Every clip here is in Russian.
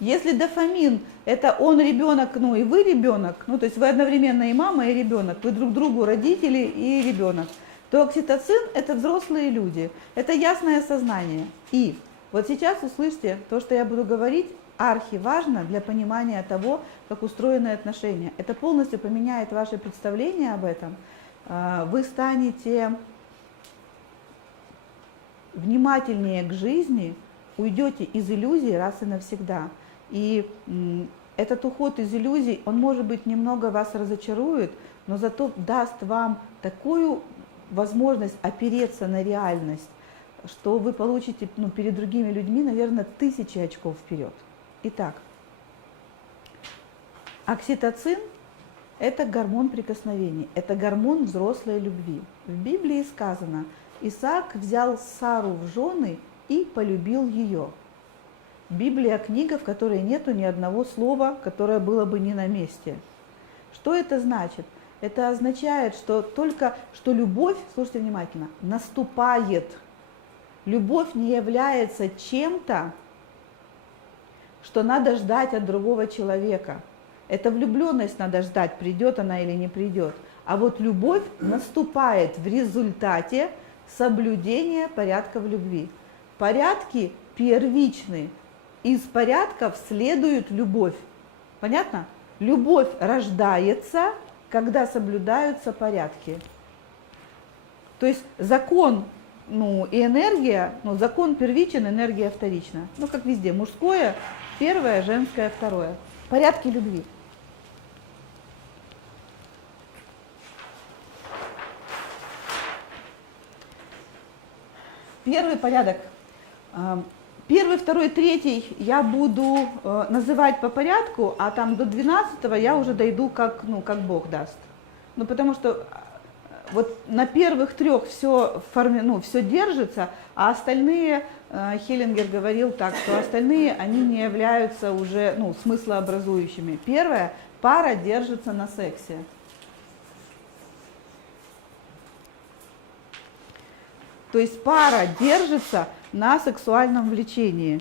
Если дофамин – это он ребенок, ну и вы ребенок, ну то есть вы одновременно и мама, и ребенок, вы друг другу родители и ребенок, то окситоцин – это взрослые люди, это ясное сознание. И вот сейчас услышьте то, что я буду говорить, архиважно для понимания того, как устроены отношения. Это полностью поменяет ваше представление об этом. Вы станете внимательнее к жизни, уйдете из иллюзий раз и навсегда. И этот уход из иллюзий, он, может быть, немного вас разочарует, но зато даст вам такую возможность опереться на реальность, что вы получите перед другими людьми, наверное, 1000 очков вперед. Итак, окситоцин – это гормон прикосновений, это гормон взрослой любви. В Библии сказано: Исаак взял Сару в жены и полюбил ее. Библия – книга, в которой нету ни одного слова, которое было бы не на месте. Что это значит? Это означает, что что любовь, слушайте внимательно, наступает. Любовь не является чем-то, что надо ждать от другого человека. Это влюбленность надо ждать, придет она или не придет. А вот любовь наступает в результате соблюдения порядка в любви. Порядки первичны. Из порядков следует любовь. Понятно? Любовь рождается, когда соблюдаются порядки. То есть закон, и энергия, закон первичен, энергия вторична. Как везде, мужское первое, женское второе. Порядки любви. Первый порядок. Первый, второй, третий я буду называть по порядку, а там до 12-го я уже дойду, как Бог даст. Потому что вот на первых 3 все держится, а остальные, Хеллингер говорил так, что остальные, они не являются уже смыслообразующими. Первая пара держится на сексе. То есть пара держится на сексуальном влечении.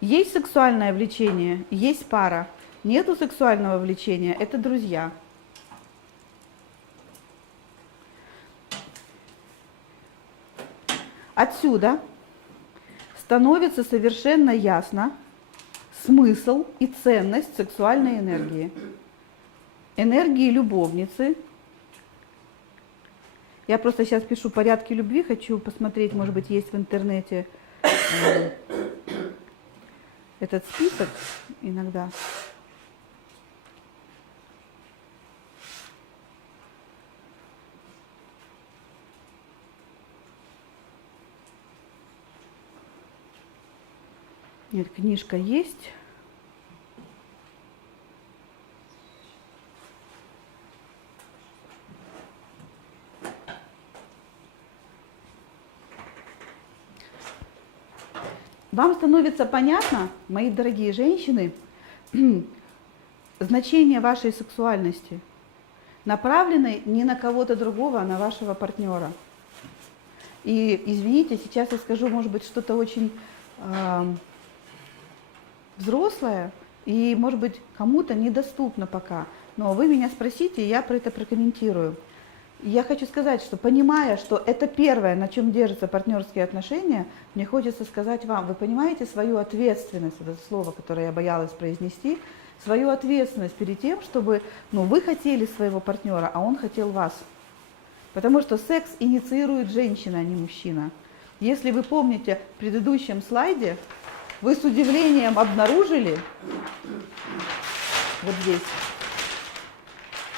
Есть сексуальное влечение, есть пара. Нету сексуального влечения, это друзья. Отсюда становится совершенно ясно смысл и ценность сексуальной энергии. Энергии любовницы. Я просто сейчас пишу порядки любви, хочу посмотреть, может быть, есть в интернете этот список иногда. Нет, книжка есть. Вам становится понятно, мои дорогие женщины, значение вашей сексуальности, направленной не на кого-то другого, а на вашего партнера. И извините, сейчас я скажу, может быть, что-то очень взрослое и, может быть, кому-то недоступно пока. Но вы меня спросите, и я про это прокомментирую. Я хочу сказать, что понимая, что это первое, на чем держатся партнерские отношения, мне хочется сказать вам, вы понимаете свою ответственность, это слово, которое я боялась произнести, свою ответственность перед тем, чтобы вы хотели своего партнера, а он хотел вас. Потому что секс инициирует женщина, а не мужчина. Если вы помните в предыдущем слайде, вы с удивлением обнаружили, вот здесь,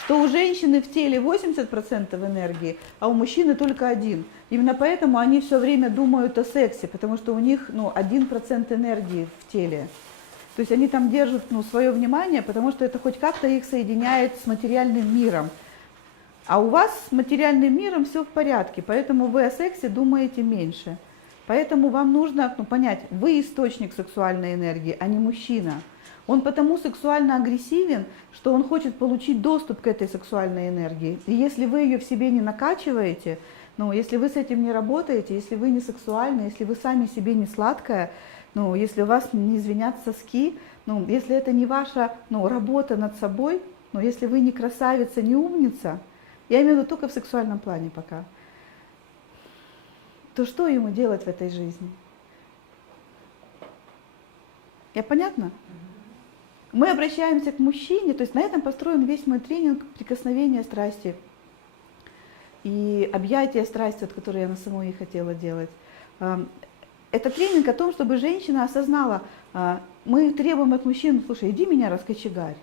что у женщины в теле 80% энергии, а у мужчины только 1%. Именно поэтому они все время думают о сексе, потому что у них 1% энергии в теле. То есть они там держат свое внимание, потому что это хоть как-то их соединяет с материальным миром. А у вас с материальным миром все в порядке, поэтому вы о сексе думаете меньше. Поэтому вам нужно понять, вы источник сексуальной энергии, а не мужчина. Он потому сексуально агрессивен, что он хочет получить доступ к этой сексуальной энергии. И если вы ее в себе не накачиваете, ну, если вы с этим не работаете, если вы не сексуальны, если вы сами себе не сладкая, ну, если у вас не звенят соски, ну, если это не ваша, ну, работа над собой, ну, если вы не красавица, не умница, я имею в виду только в сексуальном плане пока, то что ему делать в этой жизни? Я понятно? Мы обращаемся к мужчине, то есть на этом построен весь мой тренинг «Прикосновение страсти» и объятие страсти, вот, которые я на самой и хотела делать. Это тренинг о том, чтобы женщина осознала, мы требуем от мужчин, слушай, иди меня раскочегарь.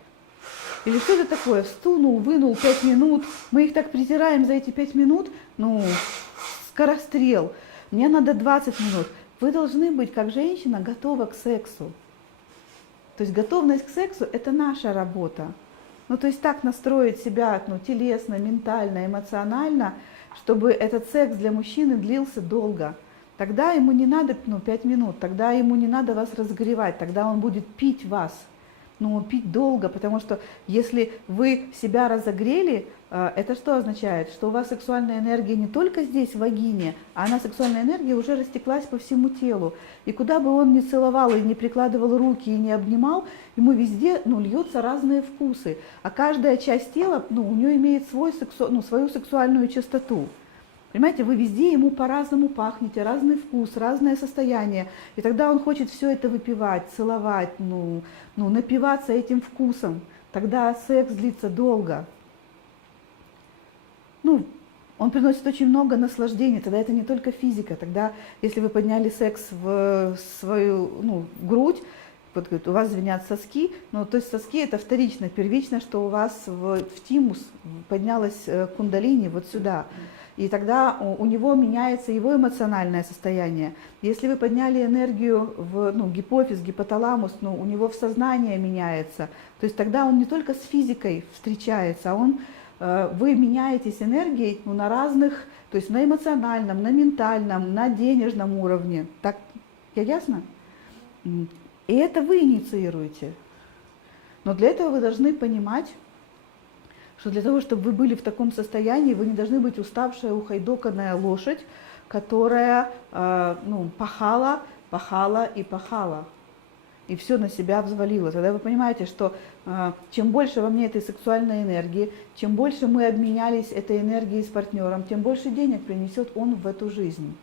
Или что это такое, встунул, вынул 5 минут, мы их так притираем за эти 5 минут, ну, скорострел, мне надо 20 минут. Вы должны быть, как женщина, готова к сексу. То есть готовность к сексу – это наша работа. Ну, то есть так настроить себя, ну, телесно, ментально, эмоционально, чтобы этот секс для мужчины длился долго. Тогда ему не надо, ну, 5 минут, тогда ему не надо вас разогревать, тогда он будет пить вас. Ну, пить долго, потому что если вы себя разогрели, это что означает? Что у вас сексуальная энергия не только здесь, в вагине, а она, сексуальная энергия, уже растеклась по всему телу. И куда бы он ни целовал, и не прикладывал руки, и не обнимал, ему везде, ну, льются разные вкусы. А каждая часть тела, ну, у нее имеет свою сексуальную частоту. Понимаете, вы везде ему по-разному пахнете, разный вкус, разное состояние. И тогда он хочет все это выпивать, целовать, ну, напиваться этим вкусом. Тогда секс длится долго. Ну, он приносит очень много наслаждения. Тогда это не только физика. Тогда, если вы подняли секс в свою, ну, грудь, вот, говорит, у вас звенят соски, ну, то есть соски это вторично, первично, что у вас в тимус поднялась кундалини вот сюда. И тогда у него меняется его эмоциональное состояние. Если вы подняли энергию в, ну, гипофиз, гипоталамус, ну, у него в сознание меняется. То есть тогда он не только с физикой встречается, а вы меняетесь энергией, ну, на разных, то есть на эмоциональном, на ментальном, на денежном уровне. Так, я ясно? И это вы инициируете. Но для этого вы должны понимать, что для того, чтобы вы были в таком состоянии, вы не должны быть уставшая, ухайдоканная лошадь, которая, ну, пахала и пахала, и все на себя взвалила. Тогда вы понимаете, что чем больше во мне этой сексуальной энергии, чем больше мы обменялись этой энергией с партнером, тем больше денег принесет он в эту жизнь.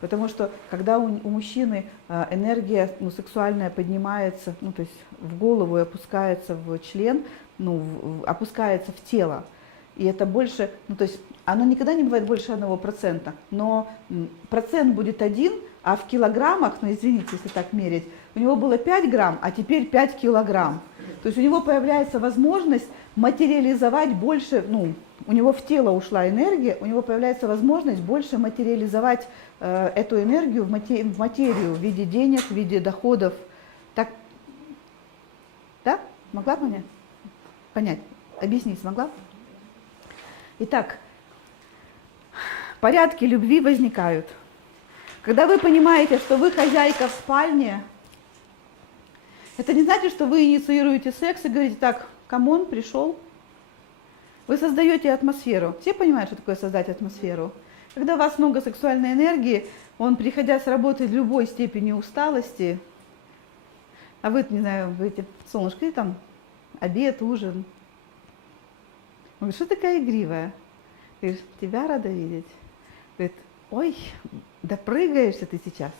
Потому что когда у мужчины энергия, ну, сексуальная поднимается, ну, то есть в голову и опускается в член, ну, опускается в тело, и это больше, ну, то есть оно никогда не бывает больше 1%, но процент будет 1, а в килограммах, ну, извините, если так мерить, у него было 5 грамм, а теперь 5 килограмм. То есть у него появляется возможность материализовать больше, ну, у него в тело ушла энергия, у него появляется возможность больше материализовать эту энергию в материю в виде денег, в виде доходов. Так, да? Могла понять? Объяснить смогла? Итак, порядки любви возникают. Когда вы понимаете, что вы хозяйка в спальне, это не значит, что вы инициируете секс и говорите: так, камон, пришел. Вы создаете атмосферу. Все понимают, что такое создать атмосферу? Когда у вас много сексуальной энергии, он, приходя с работы в любой степени усталости, а вы, не знаю, выйти, солнышко, и там обед, ужин. Он говорит: что такая игривая? Говоришь: тебя рада видеть. Говорит: ой, да прыгаешься ты сейчас.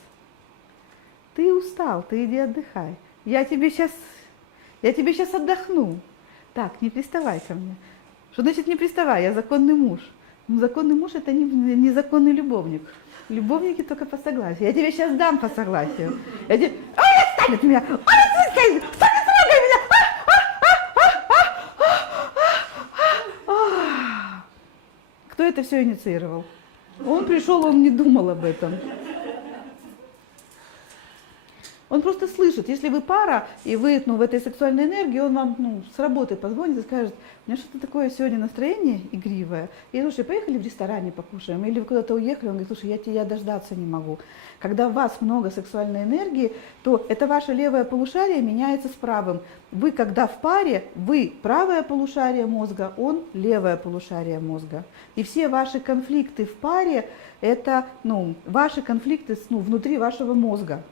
Ты устал, ты иди отдыхай. Я тебе сейчас отдохну. Так, не приставай ко мне. Что значит не приставай? Я законный муж. Но законный муж — это не законный любовник. Любовники только по согласию. Я тебе сейчас дам по согласию. Я тебе... Ой, отстань от меня! Ой, отстань! Стой, не трогай меня! Кто это все инициировал? Он пришел, он не думал об этом. Он просто слышит, если вы пара, и вы в этой сексуальной энергии, он вам с работы позвонит и скажет: у меня что-то такое сегодня настроение игривое, и слушай, поехали в ресторане покушаем, или вы куда-то уехали, он говорит: слушай, я тебя дождаться не могу. Когда у вас много сексуальной энергии, то это ваше левое полушарие меняется с правым. Вы, когда в паре, вы правое полушарие мозга, он левое полушарие мозга. И все ваши конфликты в паре, это ваши конфликты внутри вашего мозга.